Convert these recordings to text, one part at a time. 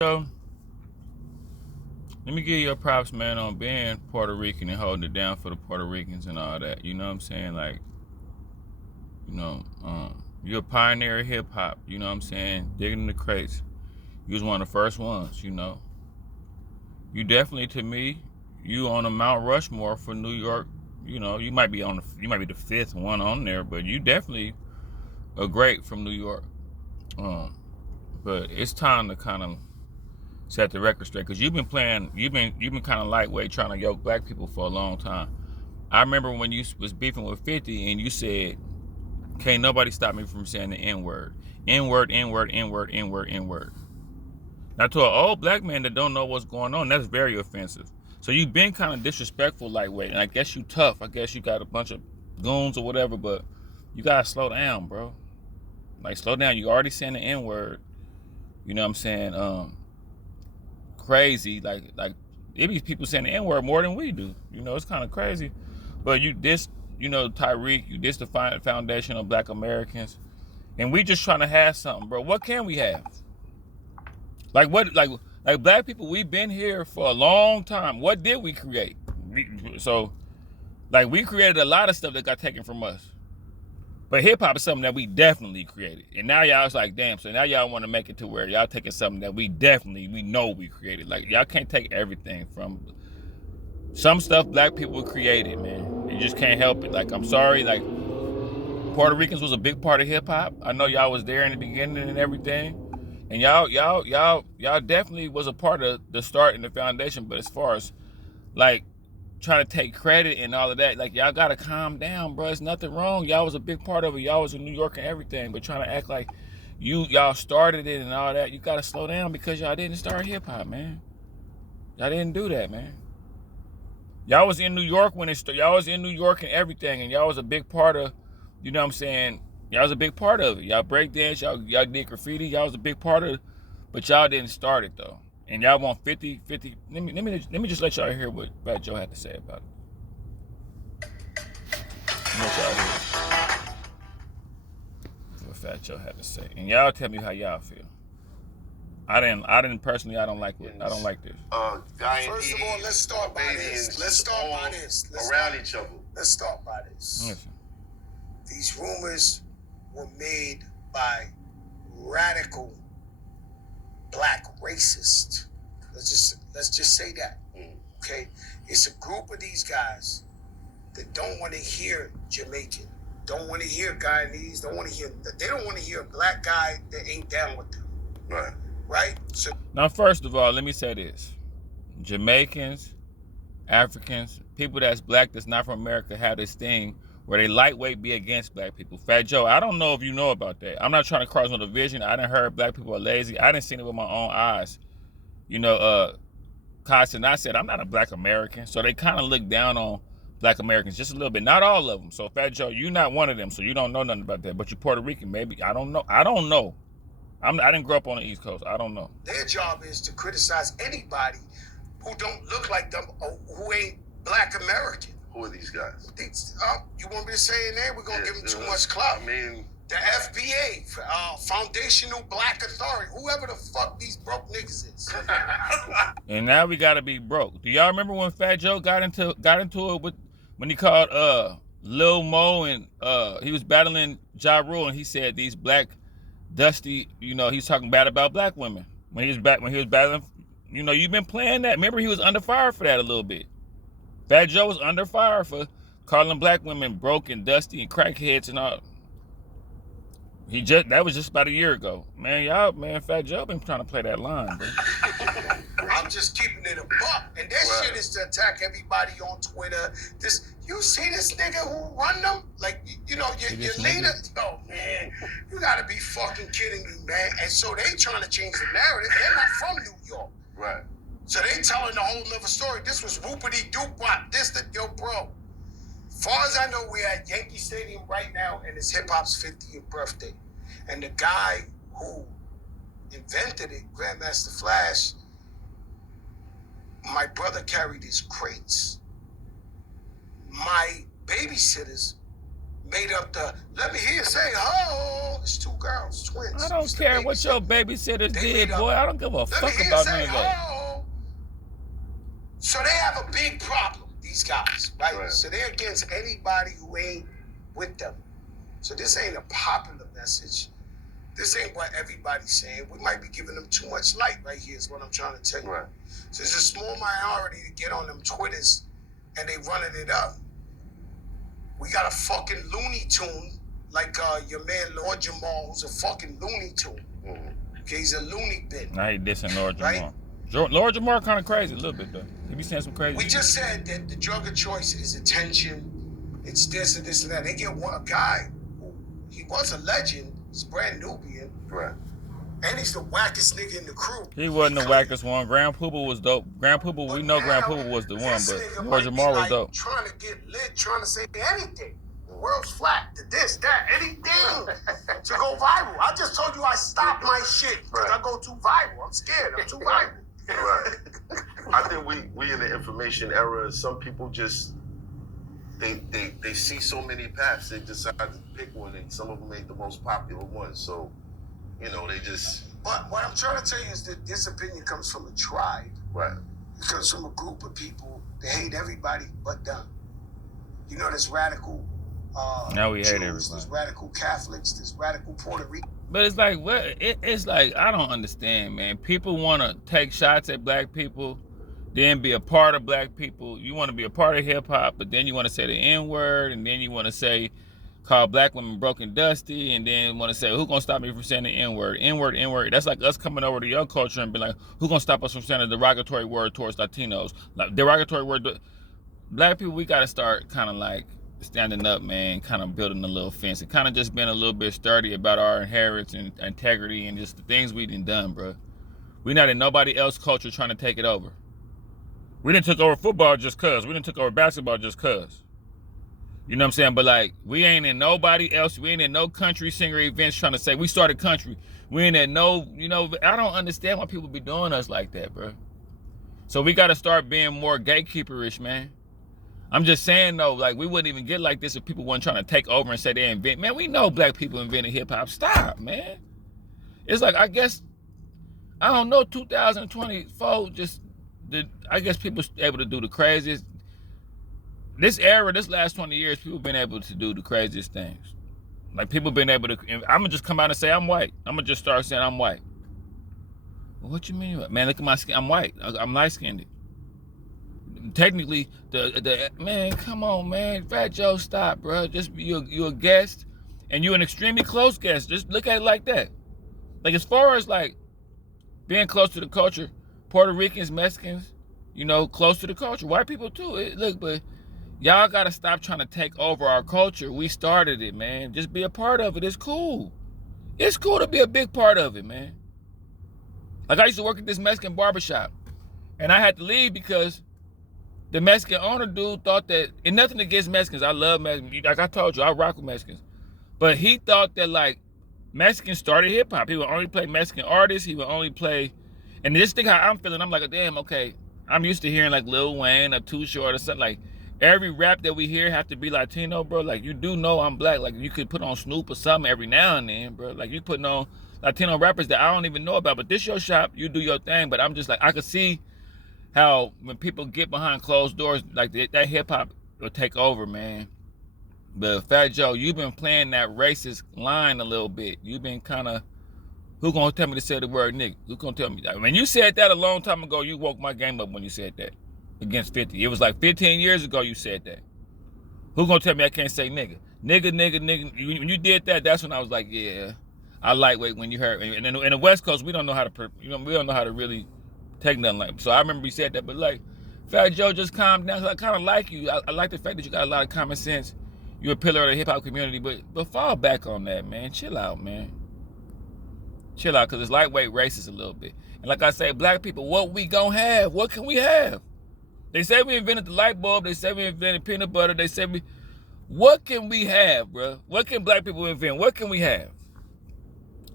So, let me give you your props, man, on being Puerto Rican and holding it down for the Puerto Ricans and all that. You know what I'm saying? Like, you know, you're a pioneer of hip hop. You know what I'm saying? Digging in the crates. You was one of the first ones. You know, you definitely, to me, you on a Mount Rushmore for New York. You know, you might be the fifth one on there, but you definitely a great from New York. But it's time to kind of set the record straight, because you've been kind of lightweight trying to yoke black people for a long time. I remember when you was beefing with 50 and you said, can't nobody stop me from saying the N-word. N-word, N-word, N-word, N-word, N-word. Now, to an old black man that don't know what's going on, that's very offensive. So you've been kind of disrespectful lightweight, and I guess you tough. I guess you got a bunch of goons or whatever, but you gotta slow down, bro. Like, slow down. You already saying the N-word. You know what I'm saying? Crazy. Like it be people saying the N-word more than we do. You know, it's kind of crazy. But Tyreek, you diss the foundation of black Americans. And we just trying to have something, bro. What can we have? Like what? Like black people, we've been here for a long time. What did we create? We created a lot of stuff that got taken from us. But hip hop is something that we definitely created. And now y'all is like, damn, so now y'all want to make it to where y'all taking something that we know we created. Like, y'all can't take everything from some stuff black people created, man. You just can't help it. Like, I'm sorry, like, Puerto Ricans was a big part of hip hop. I know y'all was there in the beginning and everything. And y'all definitely was a part of the start and the foundation. But as far as like trying to take credit and all of that, like, y'all gotta calm down, bro. There's nothing wrong. Y'all was a big part of it. Y'all was in New York and everything. But trying to act like y'all started it and all that, you gotta slow down, because y'all didn't start hip hop, man. Y'all didn't do that, man. Y'all was in New York when it started. Y'all was in New York and everything, and y'all was a big part of, you know what I'm saying? Y'all was a big part of it. Y'all breakdance, y'all did graffiti, y'all was a big part of it, but y'all didn't start it though. And y'all want 50. Let me just let y'all hear what Fat Joe had to say about it. Let y'all hear what Fat Joe had to say. And y'all tell me how y'all feel. I didn't personally, I don't like this. First of all, let's start by this. Let's start by this. Let's start by this. Listen. These rumors were made by radical black racists. Let's just say that. Okay? It's a group of these guys that don't want to hear Jamaican, don't want to hear Guyanese, they don't want to hear a black guy that ain't down with them. Right? So now, first of all, let me say this. Jamaicans, Africans, people that's black that's not from America have this thing where they lightweight be against black people. Fat Joe, I don't know if you know about that. I'm not trying to cross no division. I didn't heard black people are lazy. I didn't see it with my own eyes. You know, Carson, I said I'm not a black American, so they kind of look down on black Americans just a little bit. Not all of them. So Fat Joe, you're not one of them, so you don't know nothing about that. But you're Puerto Rican, maybe. I don't know. I didn't grow up on the East Coast. I don't know. Their job is to criticize anybody who don't look like them or who ain't black American. Who are these guys? You want me to say a name? We're going to give them too much clout. I mean, the FBA, Foundational Black Authority, whoever the fuck these broke niggas is. And now we gotta be broke. Do y'all remember when Fat Joe got into it with when he called Lil Mo and he was battling Ja Rule, and he said these black dusty, you know, he's talking bad about black women when he was battling. You know, you've been playing that. Remember, he was under fire for that a little bit. Fat Joe was under fire for calling black women broke and dusty and crackheads and all. That was just about a year ago. Man, Fat Joe been trying to play that line, bro. I'm just keeping it a buck. And that shit is to attack everybody on Twitter. You see this nigga who run them? Like, you know, your leader? Oh, man, you gotta be fucking kidding me, man. And so they trying to change the narrative. They're not from New York. Right. So they telling a whole nother story. This was whoopity doop wop. Yo, bro. Far as I know, we're at Yankee Stadium right now, and it's hip hop's 50th birthday. And the guy who invented it, Grandmaster Flash, my brother carried his crates. My babysitters made up the let me hear you say ho. It's two girls, twins. I don't care what your babysitters did, boy. I don't give a fuck about none of that. So they have a big problem, these guys, right? So they're against anybody who ain't with them. So this ain't a popular message. This ain't what everybody's saying. We might be giving them too much light right here is what I'm trying to tell you. So there's a small minority to get on them Twitters and they running it up. We got a fucking Looney Tune like your man Lord Jamar, who's a fucking Looney Tune. Okay, he's a loony bin. Now he dissing Lord Jamar. Right? Lord Jamar kind of crazy a little bit though. He be saying some crazy We shit. just said that the drug of choice is attention. It's this and this and that. They get a guy who he was a legend. He's brand Nubian. Right. And he's the wackest nigga in the crew. He wasn't the wackest one. Grand Poobah was dope. Grand Poobah, we know Grand Poobah was the one, but Lord Jamar was dope. Trying to get lit, trying to say anything. The world's flat, to this, that, anything to go viral. I just told you I stopped my shit because I go too viral. I'm scared. I'm too viral. Right. I think we in the information era. Some people just they see so many paths. They decide to pick one, and some of them ain't the most popular ones. So, you know, they just. But what I'm trying to tell you is that this opinion comes from a tribe. Right. It comes from a group of people that hate everybody but them. You know, there's radical now we hate Jews, everybody. there's radical Catholics, there's radical Puerto Rican. But it's like, what? It's like, I don't understand, man. People want to take shots at black people, then be a part of black people. You want to be a part of hip hop, but then you want to say the N-word, and then you want to say, call black women broke and dusty, and then want to say, who gonna stop me from saying the N-word? N-word, N-word. That's like us coming over to your culture and be like, who gonna stop us from saying a derogatory word towards Latinos? Like, derogatory word. Black people, we got to start kind of like standing up, man, kind of building a little fence and kind of just being a little bit sturdy about our inheritance and integrity and just the things we done, bro. We not in nobody else's culture trying to take it over. We didn't took over football just cause. We didn't took over basketball just cause. You know what I'm saying? But like, we ain't in nobody else. We ain't in no country singer events trying to say we started country. We ain't in no, you know, I don't understand why people be doing us like that, bro. So we got to start being more gatekeeperish, man. I'm just saying though, like we wouldn't even get like this if people weren't trying to take over and say they invent. Man, we know black people invented hip hop. Stop, man. It's like, I guess, I don't know, 2024, I guess people able to do the craziest. This era, this last 20 years, people been able to do the craziest things. Like people been able to, I'm gonna just come out and say I'm white. I'm gonna just start saying I'm white. Well, what you mean? Man, look at my skin. I'm white. I'm light skinned. Technically, the man, come on, man, Fat Joe, stop, bro. Just you a guest, and you an extremely close guest. Just look at it like that. Like as far as like being close to the culture, Puerto Ricans, Mexicans, you know, close to the culture. White people too. Look, but y'all gotta stop trying to take over our culture. We started it, man. Just be a part of it. It's cool. It's cool to be a big part of it, man. Like I used to work at this Mexican barbershop, and I had to leave because the Mexican owner dude thought that, and nothing against Mexicans, I love Mexicans. Like I told you, I rock with Mexicans. But he thought that like Mexicans started hip hop. He would only play Mexican artists. He would only play, and this thing how I'm feeling, I'm like, damn, okay. I'm used to hearing like Lil Wayne or Too Short or something. Like every rap that we hear have to be Latino, bro. Like you do know I'm black. Like you could put on Snoop or something every now and then, bro. Like you putting on Latino rappers that I don't even know about. But this your shop, you do your thing. But I'm just like, I could see how when people get behind closed doors, like that hip hop will take over, man. But Fat Joe, you've been playing that racist line a little bit. You've been kind of, who gonna tell me to say the word nigga? Who gonna tell me that? When you said that a long time ago, you woke my game up when you said that against 50. It was like 15 years ago you said that. Who gonna tell me I can't say nigga? Nigga. When you did that, that's when I was like, yeah, I lightweight when you heard. And in the West Coast, we don't know how to, we don't know how to really take nothing like. So I remember you said that, but like, Fat Joe, just calm down. I kind of like you. I like the fact that you got a lot of common sense. You're a pillar of the hip hop community, but fall back on that, man. Chill out, man. Chill out, because it's lightweight racist a little bit. And like I say, black people, what we gonna have? What can we have? They say we invented the light bulb. They say we invented peanut butter. They say what can we have, bro? What can black people invent? What can we have?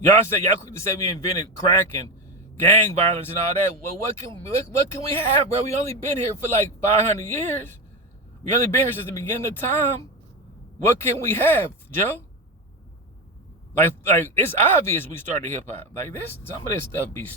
Y'all quick to say we invented crack and gang violence and all that. Well, what can we have, bro? We only been here for like 500 years. We only been here since the beginning of time. What can we have, Joe? Like it's obvious we started hip hop. Like this, some of this stuff be